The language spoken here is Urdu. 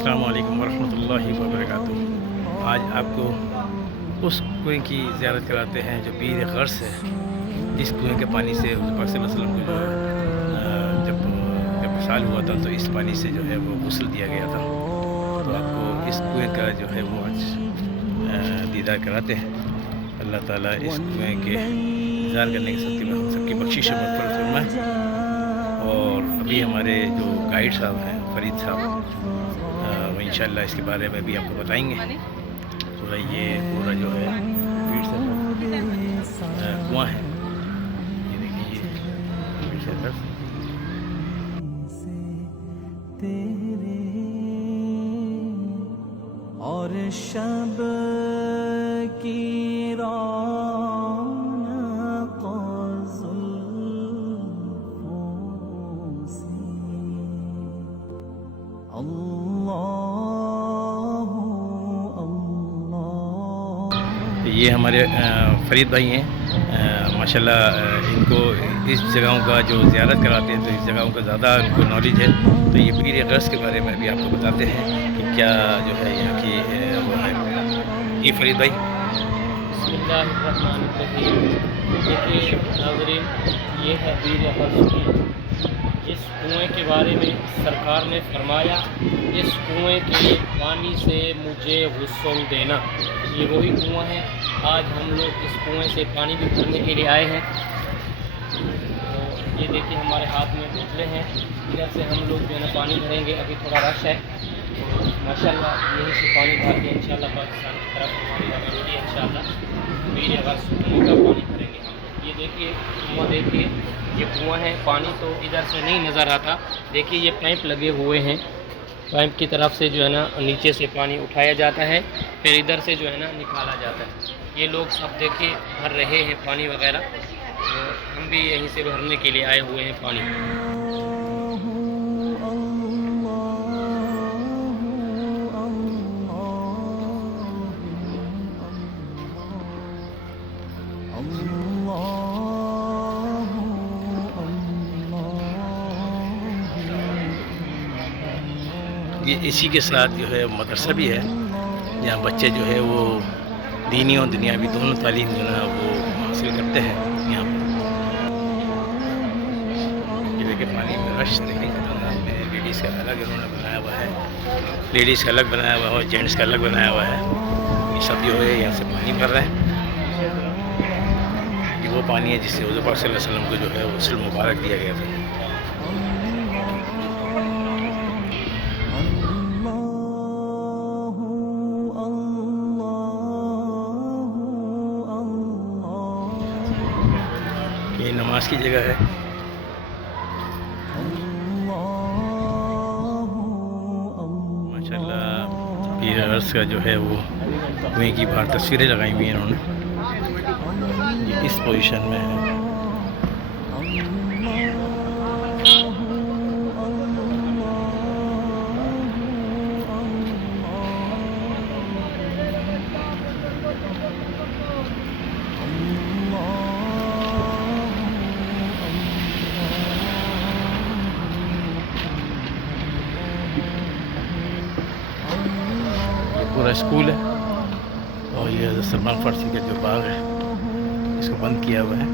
السلام علیکم ورحمۃ اللہ وبرکاتہ۔ آج آپ کو اس کنویں کی زیارت کراتے ہیں جو بیر غرس ہے، جس کنویں کے پانی سے حضور پاک صلی اللہ علیہ وسلم کو جو ہے جب وصال ہوا تھا تو اس پانی سے جو ہے وہ غسل دیا گیا تھا۔ تو آپ کو اس کنویں کا جو ہے وہ آج دیدار کراتے ہیں۔ اللہ تعالیٰ اس کنویں کے دیدار کرنے کے سب ہم سب کی بخشش و مغفرت فرمائے۔ اور ابھی ہمارے جو گائیڈ صاحب ہیں فرید صاحب، وہ انشاءاللہ اس کے بارے میں بھی آپ کو بتائیں گے۔ پورا یہ پورا جو ہے بیر سے کنواں ہے، یہ دیکھیں یہ بیر سے طرف اور شب کی رونق زلفوں سے اللہ اللہ۔ یہ ہمارے فرید بھائی ہیں، ماشاءاللہ ان کو اس جگہوں کا جو زیارت کراتے ہیں تو اس جگہوں کا زیادہ ان کو نالج ہے۔ تو یہ بیر غرس کے بارے میں بھی آپ کو بتاتے ہیں کہ کیا جو ہے یہاں کی وہ ہے۔ یہ فرید بھائی، بسم اللہ الرحمن الرحیم۔ دیکھیے ناظرین، یہ ہے بیر غرس کی، جس کنویں کے بارے میں سرکار نے فرمایا اس کنویں کے پانی سے مجھے غسل دینا۔ یہ وہی کنواں ہے۔ آج ہم لوگ اس کنویں سے پانی بھی بھرنے کے لیے آئے ہیں۔ تو یہ دیکھیے ہمارے ہاتھ میں بوتلیں ہیں، ادھر سے ہم لوگ جو ہے نا پانی بھریں گے۔ ابھی تھوڑا رش ہے، ماشاءاللہ یہیں سے پانی بھر کے انشاءاللہ پاکستان کی طرف ہماری روانگی ہے۔ انشاءاللہ بیر غرس کنویں کا پانی بھریں گے ہم لوگ۔ یہ دیکھیے کنواں، دیکھیے یہ کنواں ہے۔ پانی تو ادھر سے نہیں نظر آتا، دیکھیے یہ پائپ لگے ہوئے ہیں، پائپ کی طرف سے جو ہے نا نیچے سے پانی اٹھایا جاتا ہے، پھر ادھر سے جو ہے نا نکالا جاتا ہے۔ یہ لوگ سب دیکھیے بھر رہے ہیں پانی وغیرہ، تو ہم بھی یہیں سے بھرنے کے لیے آئے ہوئے ہیں پانی۔ یہ اسی کے ساتھ جو ہے مدرسہ بھی ہے، جہاں بچے جو ہے وہ دینی اور دنیاوی دونوں تعلیم جو ہے وہ حاصل کرتے ہیں یہاں پر۔ یہ دیکھیں پانی میں رش دیکھیں میں لیڈیز کا الگ انہوں نے بنایا ہوا ہے، لیڈیز کا الگ بنایا ہوا ہے اور جینٹس کا الگ بنایا ہوا ہے۔ یہ سب جو ہے یہاں سے پانی بھر رہے ہیں۔ یہ وہ پانی ہے جس سے حضور پاک صلی اللہ علیہ وسلم کو جو ہے غسل مبارک دیا گیا تھا۔ یہ نماز کی جگہ ہے۔ ماشاءاللہ بیر غرس کا جو ہے وہ کنویں کی باہر تصویریں لگائی ہوئی ہیں انہوں نے، یہ اس پوزیشن میں ہے۔ پورا اسکول ہے اور یہ حضرت سلمان فارسی کا جو باغ ہے اس کو بند کیا ہوا ہے۔